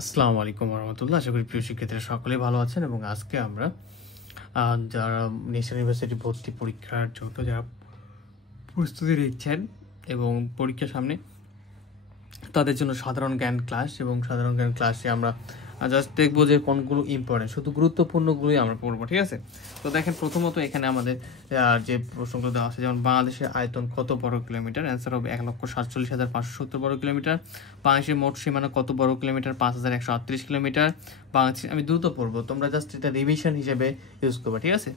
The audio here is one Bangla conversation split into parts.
আসসালামু আলাইকুম রহমতুল্লাহ। আশা করি প্রিয় শিক্ষার্থীরা সকলেই ভালো আছেন এবং আজকে আমরা যারা ন্যাশনাল ইউনিভার্সিটি ভর্তি পরীক্ষার জন্য যারা প্রস্তুতি নিচ্ছেন এবং পরীক্ষার সামনে তাদের জন্য সাধারণ জ্ঞান ক্লাস এবং সাধারণ জ্ঞান ক্লাসে আমরা জাস্ট দেখবো যে কোনগুলো ইম্পর্টেন্ট, শুধু গুরুত্বপূর্ণগুলোই আমরা পড়বো। ঠিক আছে, তো দেখেন প্রথমত এখানে আমাদের যে প্রশ্নগুলো দেওয়া আছে, যেমন বাংলাদেশের আয়তন কত বর্গ কিলোমিটার, অ্যান্সার হবে 1,47,570 বর্গ কিলোমিটার। বাংলাদেশের মোট সীমানা কত বর্গ কিলোমিটার, 5,138 কিলোমিটার। বাংলাদেশ, আমি দ্রুত পড়বো, তোমরা জাস্ট এটা রিভিশন হিসেবে ইউজ করবে। ঠিক আছে,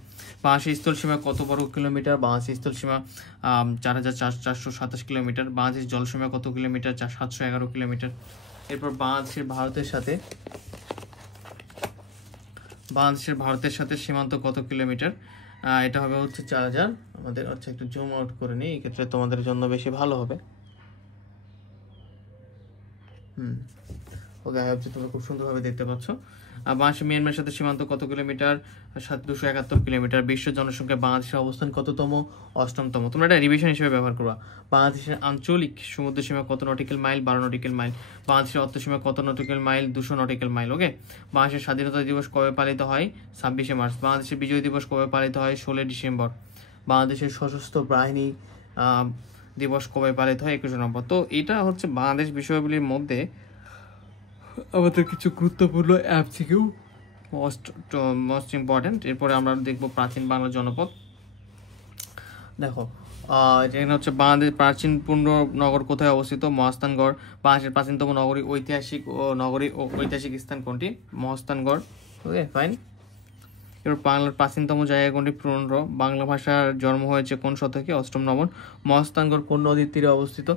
বাংলাদেশের স্থল সীমা কত বর্গ কিলোমিটার, বাংলাদেশের স্থল সীমা 4,427 কিলোমিটার। বাংলাদেশ জলসীমা কত কিলোমিটার, 711 কিলোমিটার। এরপর বাংলাদেশের ভারতের সাথে সীমান্ত কত কিলোমিটার, এটা হবে হচ্ছে 4,000। আমাদের আচ্ছা একটু জুম আউট করে নিই, এক্ষেত্রে তোমাদের জন্য বেশি ভালো হবে। ওকে, আই হোপ যে তোমরা খুব সুন্দরভাবে দেখতে পাচ্ছ। বাংলাদেশ মিয়ানমারের সাথে সীমান্ত কত কিলোমিটার, 271 কিলোমিটার। বিশ্ব জনসংখ্যা বাংলাদেশের অবস্থান কততম, 8তম। তোমরা এটা রিভিশন হিসেবে ব্যবহার করবা। বাংলাদেশের আঞ্চলিক সমুদ্র সীমা কত নটিক্যাল মাইল, 12 নটিক্যাল মাইল। বাংলাদেশের অর্থসীমা কত নটিক্যাল মাইল, 200 নটিক্যাল মাইল। ওকে, বাংলাদেশের স্বাধীনতা দিবস কবে পালিত হয়, 26শে মার্চ। বাংলাদেশের বিজয় দিবস কবে পালিত হয়, 16 ডিসেম্বর। বাংলাদেশের সশস্ত্র বাহিনী দিবস কবে পালিত হয়, 21 নভেম্বর। তো এটা হচ্ছে বাংলাদেশ বিষয়গুলির মধ্যে আমাদের কিছু গুরুত্বপূর্ণ এমসিকিউ, মোস্ট ইম্পর্টেন্ট। এরপরে আমরা দেখব প্রাচীন বাংলা জনপদ। দেখো এখানে হচ্ছে বাংলাদেশ প্রাচীন পূর্ণ নগর কোথায় অবস্থিত, মহাস্থানগড়। বাংলাদেশের প্রাচীনতম নগরী ঐতিহাসিক স্থান কোনটি, মহাস্থানগড়। ওকে, ফাইন। এবার বাংলার প্রাচীনতম জায়গা কোনটি, পুরন্দ্র। বাংলা ভাষার জন্ম হয়েছে কোন শতকে, 8ম নবম। মহাস্থানগড় কোন নদীর তীরে অবস্থিত,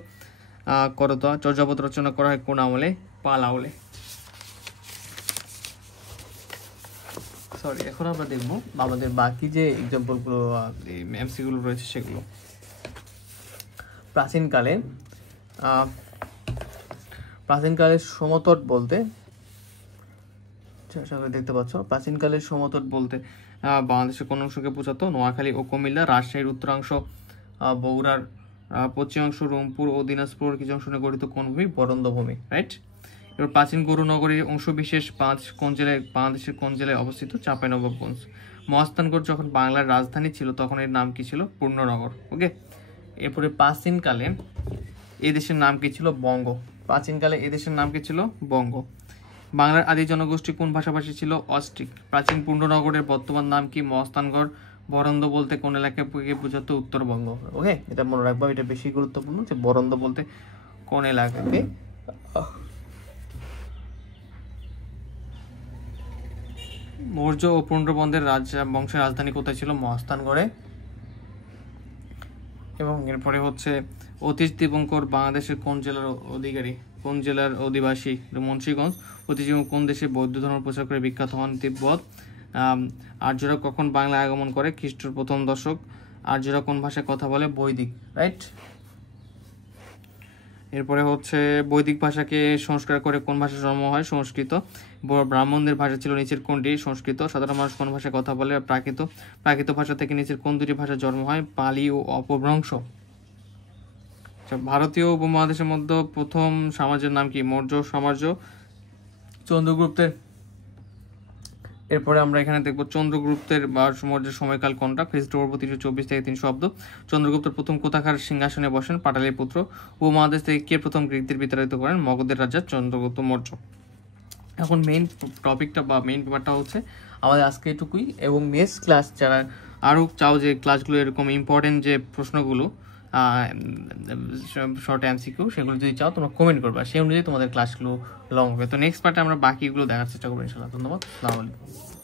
করতোয়া। চর্যাপদ রচনা করা হয় কোন আমলে, পাল আমলে। সরি, এখন আমরা দেখবো আমাদের বাকি যে এক্সাম্পলগুলো এমসিগুলো রয়েছে সেগুলো। প্রাচীনকালের সমতট বলতে, দেখতে পাচ্ছ, প্রাচীনকালের সমতট বলতে বাংলাদেশের কোন অংশকে বোঝাতো, নোয়াখালী ও কুমিল্লা। রাজশাহীর উত্তরাংশ, বগুড়ার পশ্চিমাংশ, রংপুর ও দিনাজপুর কিছু অংশ নিয়ে গঠিত কোন ভূমি, বরেন্দ্র ভূমি। রাইট। এবার প্রাচীন গৌর নগরীর অংশবিশেষ বাংলাদেশের কোন জেলায় অবস্থিত, চাঁপাইনবাবগঞ্জ। মহাস্থানগড় যখন বাংলার রাজধানী ছিল তখন এর নাম কি ছিল, পূর্ণনগর। ওকে, এরপরে প্রাচীনকালে এই দেশের নাম কি ছিল, বঙ্গ। প্রাচীনকালে এই দেশের নাম কি ছিল, বঙ্গ। বাংলার আদি জনগোষ্ঠী কোন ভাষাভাষী ছিল, অস্ট্রিক। প্রাচীন পূর্ণনগরের বর্তমান নাম কি, মহাস্থানগড়। বরেন্দ্র বলতে কোন এলাকাকে বোঝাতো, উত্তরবঙ্গ। ওকে, এটা মনে রাখবা, এটা বেশি গুরুত্বপূর্ণ যে বরেন্দ্র বলতে কোন এলাকাকে। মৌর্য ও পুণ্ড্রবন্দের বংশের রাজধানী কোথায় ছিল, মহাস্থানগড়ে। এবং এরপরে হচ্ছে অতীশ দীপঙ্কর বাংলাদেশের কোন জেলার অধিকারী, কোন জেলার অধিবাসী, মুন্সিগঞ্জ। অতীশ কোন দেশে বৌদ্ধ ধর্ম প্রচার করে বিখ্যাত হন, তিব্বত। আর্যরা কখন বাংলায় আগমন করে, খ্রিস্টের 1ম দশক। আর্যরা কোন ভাষায় কথা বলে, বৈদিক। রাইট। এরপরে হচ্ছে বৈদিক ভাষাকে সংস্কার করে কোন ভাষার জন্ম হয়, সংস্কৃত। ব্রাহ্মণদের ভাষা ছিল নিচের কোনটি, সংস্কৃত। সাধারণ মানুষ কোন ভাষায় কথা বলে, প্রাকৃত ভাষা থেকে নিচের কোন দুটি ভাষার জন্ম হয়, পালি ও অপভ্রংশ। ভারতীয় উপমহাদেশের মধ্যে প্রথম সমাজের নাম কি, মৌর্য সাম্রাজ্য, চন্দ্রগুপ্তের। এরপরে আমরা এখানে দেখবো চন্দ্রগুপ্তের বা মৌর্যের সময়কাল কোনটা, খ্রিস্টপূর্ব 324 থেকে 300 অব্দ। চন্দ্রগুপ্ত প্রথম কোথাকার সিংহাসনে বসেন, পাটালির পুত্র। উপমহাদেশ থেকে কে প্রথম গ্রিকদের বিতাড়িত করেন, মগধের রাজা চন্দ্রগুপ্ত মৌর্য। এখন মেইন টপিকটা বা মেইন পেপারটা হচ্ছে আমাদের আজকে এটুকুই। এবং নেক্সট ক্লাস যারা আরও চাও যে ক্লাসগুলো এরকম ইম্পর্টেন্ট যে প্রশ্নগুলো শর্ট এমসিকিউ সেগুলো যদি চাও তোমরা কমেন্ট করবা, সেই অনুযায়ী তোমাদের ক্লাসগুলো লং হবে। তো নেক্সট পার্টে আমরা বাকিগুলো দেখার চেষ্টা করবো ইনশাআল্লাহ। ধন্যবাদ, আসসালামু আলাইকুম।